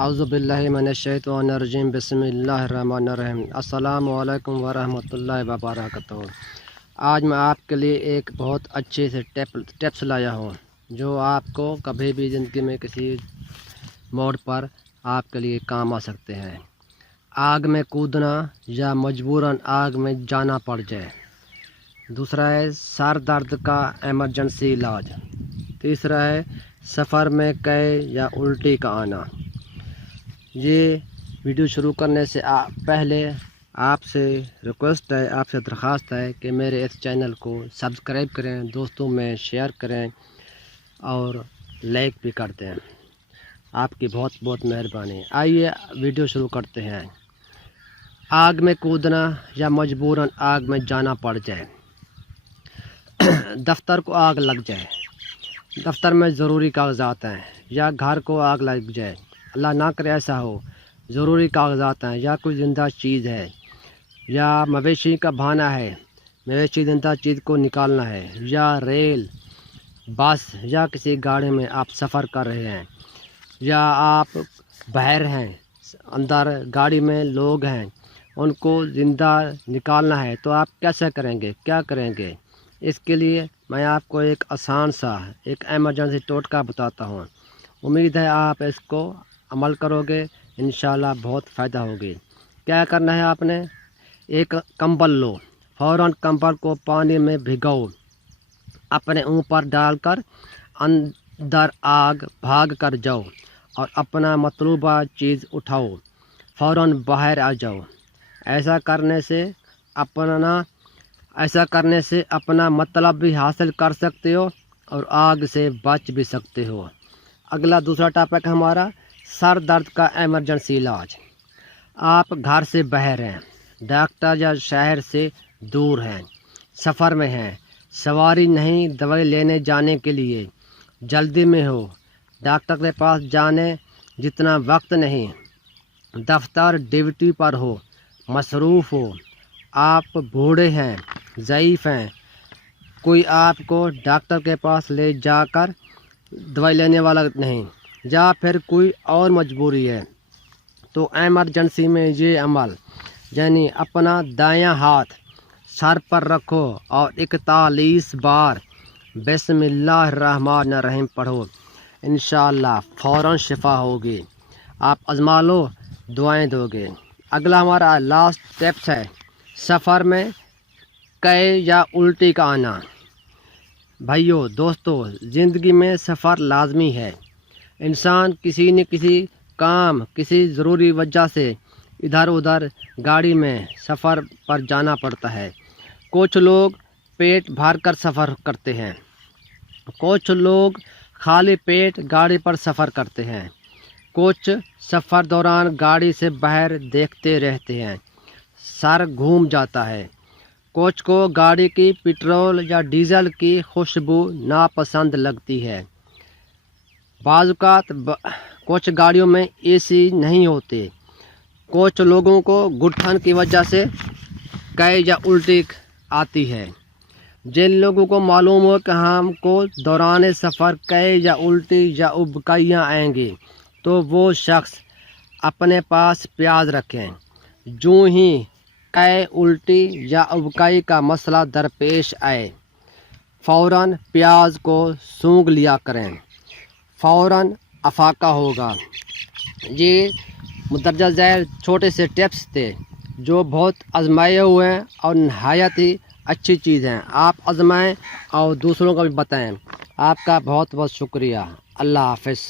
اعوذ باللہ من الشیطان الرجیم بسم اللہ الرحمن الرحیم السلام علیکم ورحمۃ اللہ وبرکاتہ۔ آج میں آپ کے لیے ایک بہت اچھے سے ٹپس لایا ہوں جو آپ کو کبھی بھی زندگی میں کسی موڑ پر آپ کے لیے کام آ سکتے ہیں۔ آگ میں کودنا یا مجبوراً آگ میں جانا پڑ جائے۔ دوسرا ہے سر درد کا ایمرجنسی علاج۔ تیسرا ہے سفر میں قے یا الٹی کا آنا۔ یہ ویڈیو شروع کرنے سے پہلے آپ سے ریکویسٹ ہے، آپ سے درخواست ہے کہ میرے اس چینل کو سبسکرائب کریں، دوستوں میں شیئر کریں اور لائک بھی کر دیں۔ آپ کی بہت بہت مہربانی۔ آئیے ویڈیو شروع کرتے ہیں۔ آگ میں کودنا یا مجبوراً آگ میں جانا پڑ جائے۔ دفتر کو آگ لگ جائے، دفتر میں ضروری کاغذات ہیں، یا گھر کو آگ لگ جائے، اللہ نہ کرے ایسا ہو، ضروری کاغذات ہیں یا کوئی زندہ چیز ہے، یا مویشی کا بہانہ ہے، مویشی زندہ چیز کو نکالنا ہے، یا ریل، بس یا کسی گاڑی میں آپ سفر کر رہے ہیں، یا آپ باہر ہیں، اندر گاڑی میں لوگ ہیں، ان کو زندہ نکالنا ہے، تو آپ کیسے کریں گے، کیا کریں گے؟ اس کے لیے میں آپ کو ایک آسان سا ایک ایمرجنسی ٹوٹکا بتاتا ہوں۔ امید ہے آپ اس کو عمل کرو گے، انشاءاللہ بہت فائدہ ہوگی۔ کیا کرنا ہے آپ نے؟ ایک کمبل لو، فوراً کمبل کو پانی میں بھگاؤ، اپنے اوپر ڈال کر اندر آگ بھاگ کر جاؤ اور اپنا مطلوبہ چیز اٹھاؤ، فوراً باہر آ جاؤ۔ ایسا کرنے سے اپنا مطلب بھی حاصل کر سکتے ہو اور آگ سے بچ بھی سکتے ہو۔ اگلا دوسرا ٹاپک ہمارا سر درد کا ایمرجنسی علاج۔ آپ گھر سے باہر ہیں، ڈاکٹر یا شہر سے دور ہیں، سفر میں ہیں، سواری نہیں، دوائی لینے جانے کے لیے جلدی میں ہو، ڈاکٹر کے پاس جانے جتنا وقت نہیں، دفتر ڈیوٹی پر ہو، مصروف ہو، آپ بوڑھے ہیں، ضعیف ہیں، کوئی آپ کو ڈاکٹر کے پاس لے جا کر دوائی لینے والا نہیں، یا پھر کوئی اور مجبوری ہے، تو ایمرجنسی میں یہ عمل یعنی اپنا دایاں ہاتھ سر پر رکھو اور 41 بار بسم اللہ الرحمن الرحیم پڑھو، انشاءاللہ فوراً شفا ہوگی۔ آپ آزما لو، دعائیں دو گے۔ اگلا ہمارا لاسٹ ٹپس ہے سفر میں قے یا الٹی کا آنا۔ بھائیو دوستو، زندگی میں سفر لازمی ہے۔ انسان کسی نہ کسی کام، کسی ضروری وجہ سے ادھر ادھر گاڑی میں سفر پر جانا پڑتا ہے۔ کچھ لوگ پیٹ بھر کر سفر کرتے ہیں، کچھ لوگ خالی پیٹ گاڑی پر سفر کرتے ہیں، کچھ سفر دوران گاڑی سے باہر دیکھتے رہتے ہیں، سر گھوم جاتا ہے، کچھ کو گاڑی کی پٹرول یا ڈیزل کی خوشبو ناپسند لگتی ہے، بعض اوقات کچھ گاڑیوں میں اے سی نہیں ہوتے، کچھ لوگوں کو گٹھن کی وجہ سے قے یا الٹی آتی ہے۔ جن لوگوں کو معلوم ہو کہ ہم کو دوران سفر قے یا الٹی یا ابکائیاں آئیں گی، تو وہ شخص اپنے پاس پیاز رکھیں۔ جو ہی قے، الٹی یا ابکائی کا مسئلہ درپیش آئے، فوراً پیاز کو سونگھ لیا کریں، فوراً افاقہ ہوگا۔ یہ مندرجہ ذیل چھوٹے سے ٹپس تھے جو بہت آزمائے ہوئے ہیں اور نہایت ہی اچھی چیز ہیں۔ آپ آزمائیں اور دوسروں کو بھی بتائیں۔ آپ کا بہت بہت شکریہ۔ اللہ حافظ۔